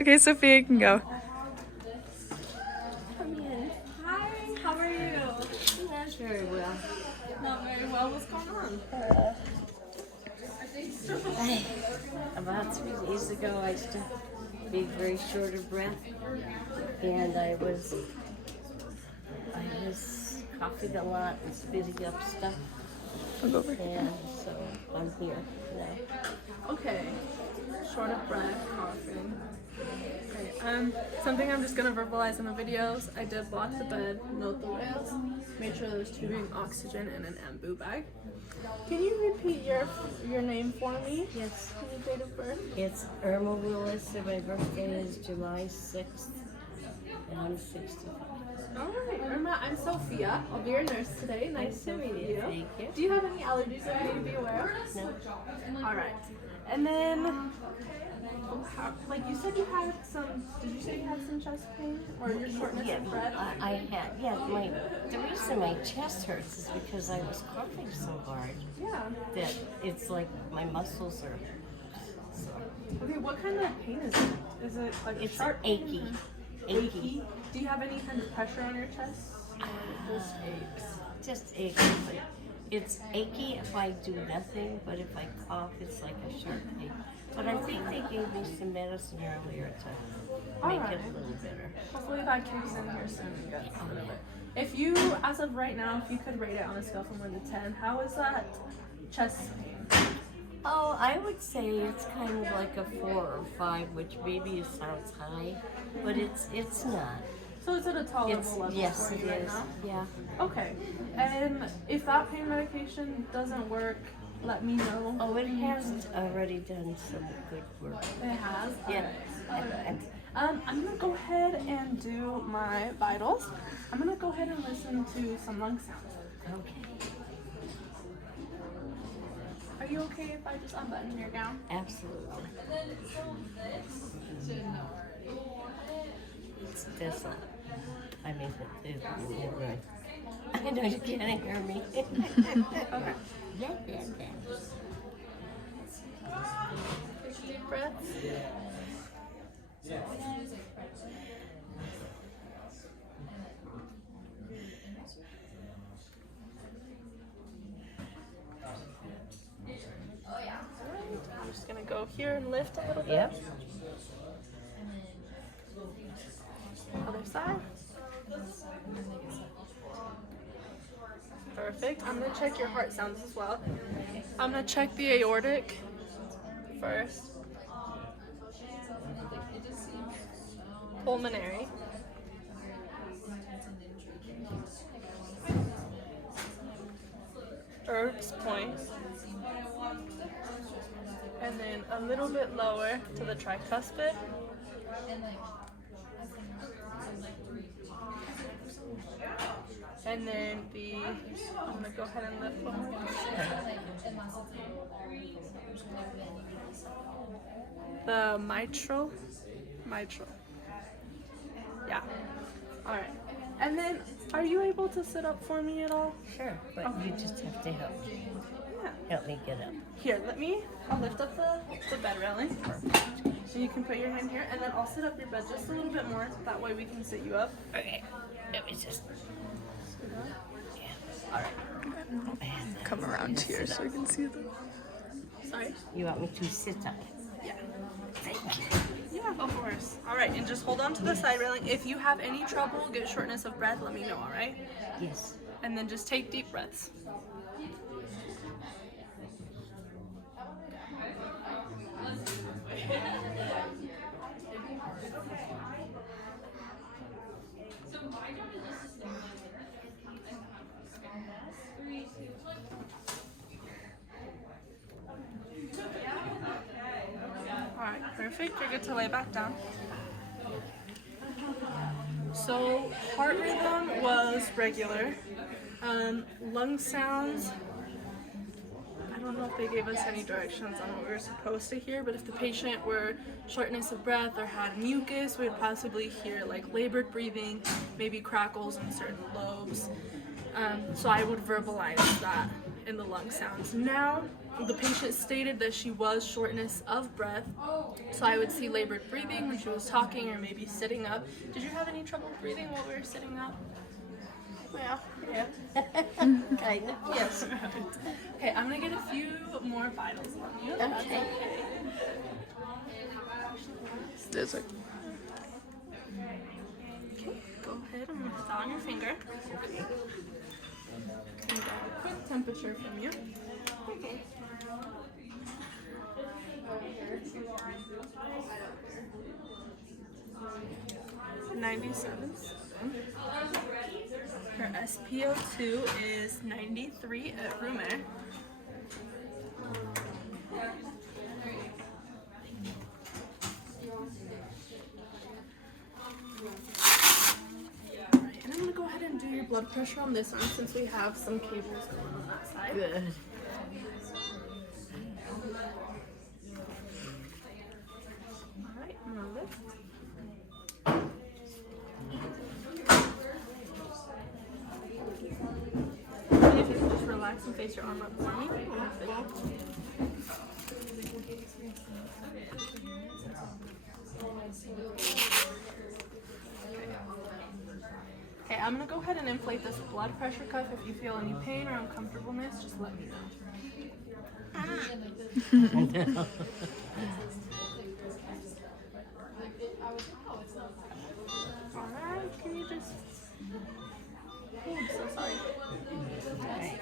Okay, Sophia, you can go. Come in. Hi, how are you? Not very well. Not very well. What's going on? About 3 days ago, I started being very short of breath, and I was coughing a lot and spitting up stuff, I'll go over. and so I'm here now. Okay. Short of breath, coughing. Okay. Something I'm just gonna verbalize in the videos. I did block the bed, note the whales, made sure there's tubing, oxygen, and an ambu bag. Can you repeat your name for me? Yes, And your date of birth? it's Irma Willis, and my birthday is July 6th, and I'm 65. Alright, Irma, I'm Sophia. I'll be your nurse today. Nice to meet you. Thank you. Do you have any allergies that I need to be aware of? No. Alright. And then, like you said you had did you say you had some chest pain? Or your shortness Yeah, of breath? I had, the reason my chest hurts is because I was coughing so hard Yeah. that it's like my muscles are sore. Okay, what kind of pain is it? Is it like It's sharp achy. pain? Achy. Do you have any kind of pressure on your chest? Or it just aches? Just achy. But it's achy if I do nothing, but if I cough, it's like a sharp pain. But I think they gave me some medicine earlier to make it a little better. Hopefully that kicks in here soon and gets rid of it. If you, as of right now, if you could rate it on a scale from 1 to 10, how is that chest pain? Oh, I would say it's kind of like a 4 or 5, which maybe sounds high, but it's not. So it's at a tolerable level Yes, for it you right is. now? Yeah. Okay. And if that pain medication doesn't work, let me know. Oh, it has already done some good work. It has? Yeah. Alright. I'm gonna go ahead and do my vitals. I'm gonna go ahead and listen to some lung sounds. Okay. Are you okay if I just unbutton your gown? Absolutely. It's this one. I mean, I know you can't hear me. Okay. Deep breaths. I'm just gonna go here and lift a little bit. Yep. Other side. Perfect. I'm gonna check your heart sounds as well. I'm gonna check the aortic first. Pulmonary. Erb's point. And then a little bit lower to the tricuspid. And then I'm gonna go ahead and lift one more. The mitral. Yeah. All right. And then, are you able to sit up for me at all? Sure, but you just have to help Yeah. me get up. Here, I'll lift up the bed railing. So you can put your hand here, and then I'll sit up your bed just a little bit more. That way we can sit you up. Okay. Let me just. All right. Come around here so I can see them. Sorry. You want me to sit up? Yeah. Thank you. Yeah, of course. All right, and just hold on to the side railing. If you have any trouble, get shortness of breath, let me know, all right? Yes. And then just take deep breaths. All right, perfect. You're good to lay back down. So heart rhythm was regular. Lung sounds, I don't know if they gave us any directions on what we were supposed to hear, but if the patient were shortness of breath or had mucus, we would possibly hear like labored breathing, maybe crackles in certain lobes. So I would verbalize that in the lung sounds. Now, the patient stated that she was shortness of breath, so I would see labored breathing when she was talking or maybe sitting up. Did you have any trouble breathing while we were sitting up? Well, yeah. Kind of, yes. Okay, I'm gonna get a few more vitals on you. That's Okay. There's a Okay, go ahead. I'm gonna put that on your finger. Okay. And get a quick temperature from you. Okay. .97. Her SpO2 is 93 at room air. Alright, and I'm gonna go ahead and do your blood pressure on this one since we have some cables going on that side. Good. Alright, I'm gonna lift. And if you can just relax and face your arm up for me. Okay, I'm gonna go ahead and inflate this blood pressure cuff. If you feel any pain or uncomfortableness, just let me know. Alright, can you just... Oh, I'm so sorry. Right.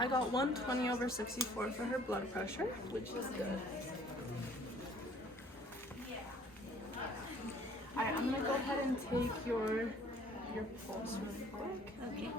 I got 120/64 for her blood pressure, which is good. Alright, I'm gonna go ahead and take your pulse really quick. Okay.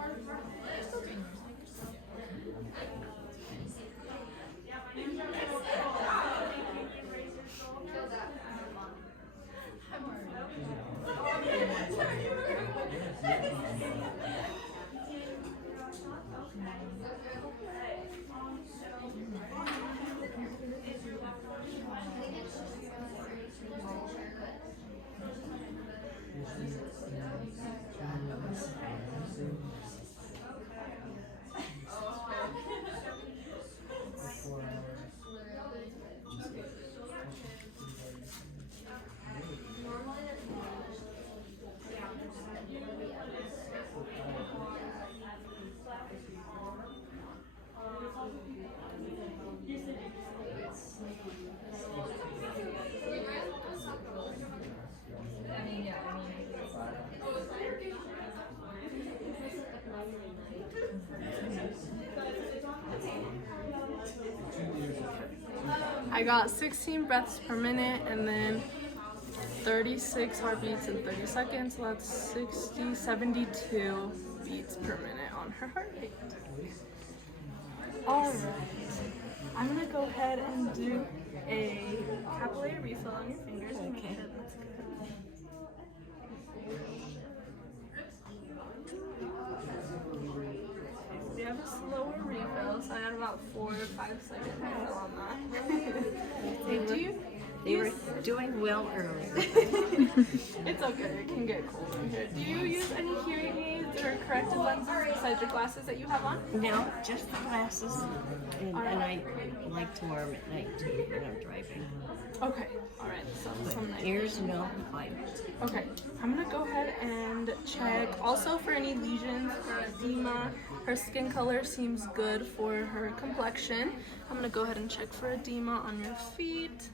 I got 16 breaths per minute and then 36 heartbeats in 30 seconds. So that's 72 beats per minute on her heart rate. Alright, I'm gonna go ahead and do a capillary refill on your fingers to make Okay. sure that's good. We have a slower refill, so I had about 4 to 5 seconds refill on that. Hey, do you? They were doing well earlier. It's okay, it can get cold in here. Do you use any hearing aids or corrective lenses besides your glasses that you have on? No, just the glasses. And I like to wear them at night too when I'm driving. Okay, alright, so some nice. Ears, no, fine. Okay, I'm gonna go ahead and check also for any lesions or edema. Her skin color seems good for her complexion. I'm gonna go ahead and check for edema on your feet.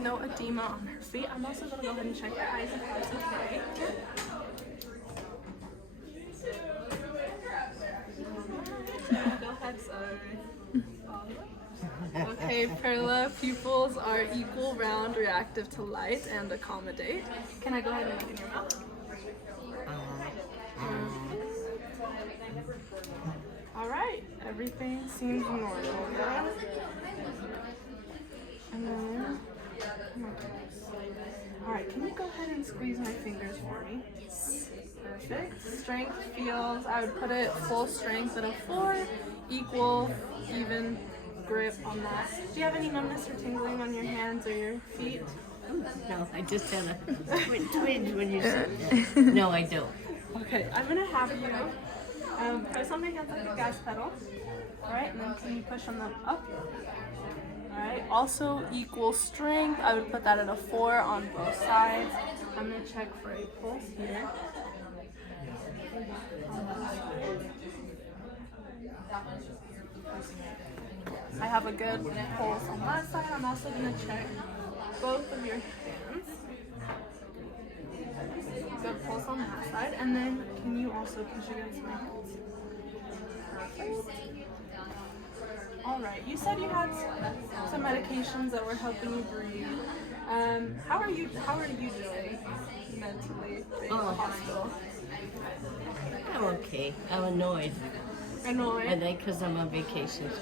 No edema on her feet. I'm also gonna go ahead and check your eyes if that's okay. Go ahead, sorry. Okay, Okay, Perla, pupils are equal, round, reactive to light, and accommodate. Can I go ahead and look in your mouth? All right, everything seems normal. Yeah? And then, oh my goodness. All right, can you go ahead and squeeze my fingers for me? Yes. Perfect. Strength feels, I would put it full strength at a 4, equal, even grip on that. Do you have any numbness or tingling on your hands or your feet? No, I just had a twinge when you said that. No, I don't. Okay, I'm gonna have you press on my hands like a gas pedal. All right, and then can you push on them up? All right, also equal strength. I would put that at a 4 on both sides. I'm gonna check for a pulse here. I have a good pulse on that side. I'm also gonna check both of your hands. Good pulse on that side. And then can you also push against my hands? Perfect. All right. You said you had some medications that were helping you breathe. How are you doing mentally in the hospital? I'm okay. I'm annoyed. Annoyed? And then because I'm on vacation.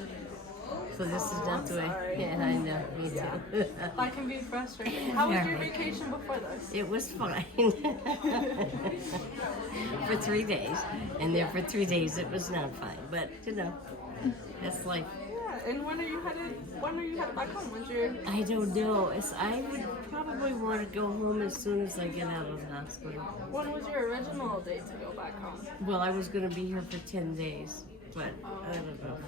So this is not the way. Sorry. Yeah, I know. Me too. That can be frustrating. How was your vacation before this? It was fine. For 3 days. And then for 3 days it was not fine. But, you know, that's life. Yeah, and when are you headed back home? When's your... I don't know. I would probably want to go home as soon as I get out of the hospital. When was your original date to go back home? Well, I was going to be here for 10 days. But, I don't know.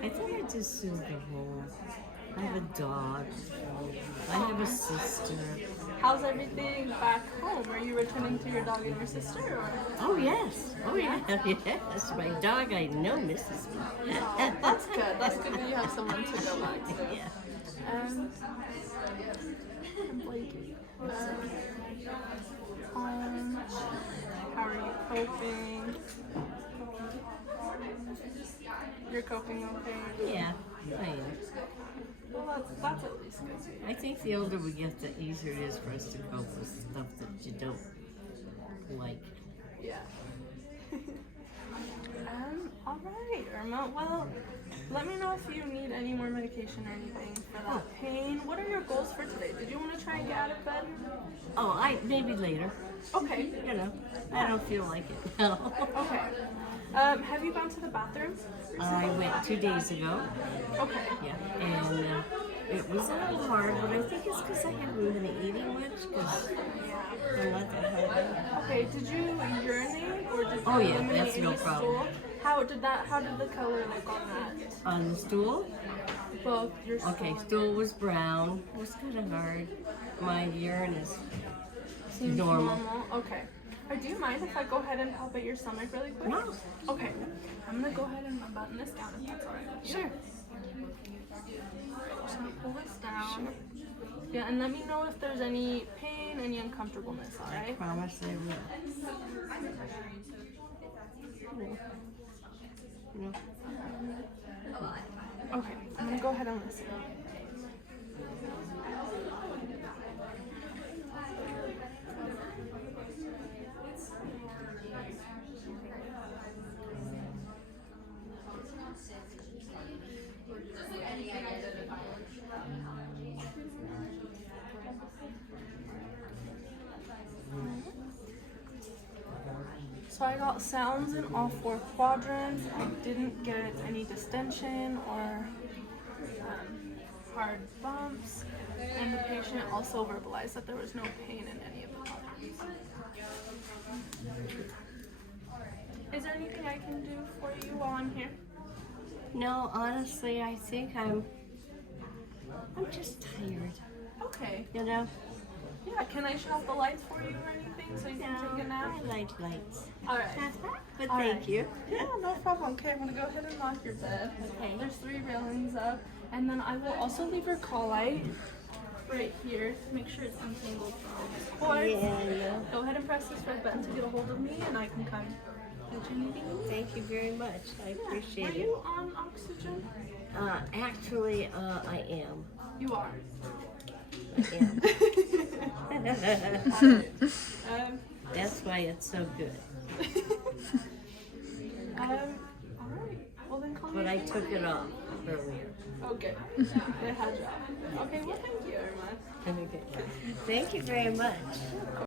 I think I just soon go home. I have a dog. I have a sister. How's everything back home? Are you returning to your dog and your sister? Or? Oh, yes. Oh, yeah. Yes. My dog, I know, misses me. That's good. That's good that you have someone to go back to. Yeah. I'm Blakey. How are you coping? You're coping okay? Yeah, I am. Well, that's at least good. I think the older we get, the easier it is for us to cope with stuff that you don't like. Yeah. All right, Irma. Well, let me know if you need any more medication or anything for that pain. What are your goals for today? Did you want to try and get out of bed? Oh, maybe later. Okay. You know, I don't feel like it. No. Okay. Have you gone to the bathroom? I went 2 days ago. Okay. Yeah, and it was a little hard, but I think it's because I haven't been eating much. Because I'm not that hungry. Okay. Did you urinate or did you Oh, yeah, eliminate that's no any problem. stool? How did the color look on that? On the stool? Both your stool. Okay, stool was brown. It was kind of hard. My urine is Seems normal. Okay. Do you mind if I go ahead and palpate your stomach really quick? No. Okay. I'm gonna go ahead and unbutton this down if that's alright. Sure. Just gonna pull this down. Yeah, and let me know if there's any pain, any uncomfortableness, alright? Promise I will. You know. Okay, I'm gonna go ahead and listen. So I got sounds in all 4 quadrants. I didn't get any distension or hard bumps. And the patient also verbalized that there was no pain in any of the quadrants. Is there anything I can do for you while I'm here? No, honestly, I think I'm just tired. Okay. You know? Yeah, can I shut off the lights for you or anything so you can take a nap? I like lights. Alright. But All thank right. you. Yeah, no problem. Okay, I'm gonna go ahead and lock your bed. Okay. There's 3 railings up, and then I will also leave your call light right here to make sure it's untangled from this cord. Yeah. Go ahead and press this red button to get a hold of me, and I can come get you anything you need. Thank you very much. I appreciate Are it. you on oxygen? Actually, I am. You are. I am. That's why it's so good. Alright. Well then call me. But I took it off earlier. Okay. It had you. Okay, well thank you, Irma. Okay. Thank you very much.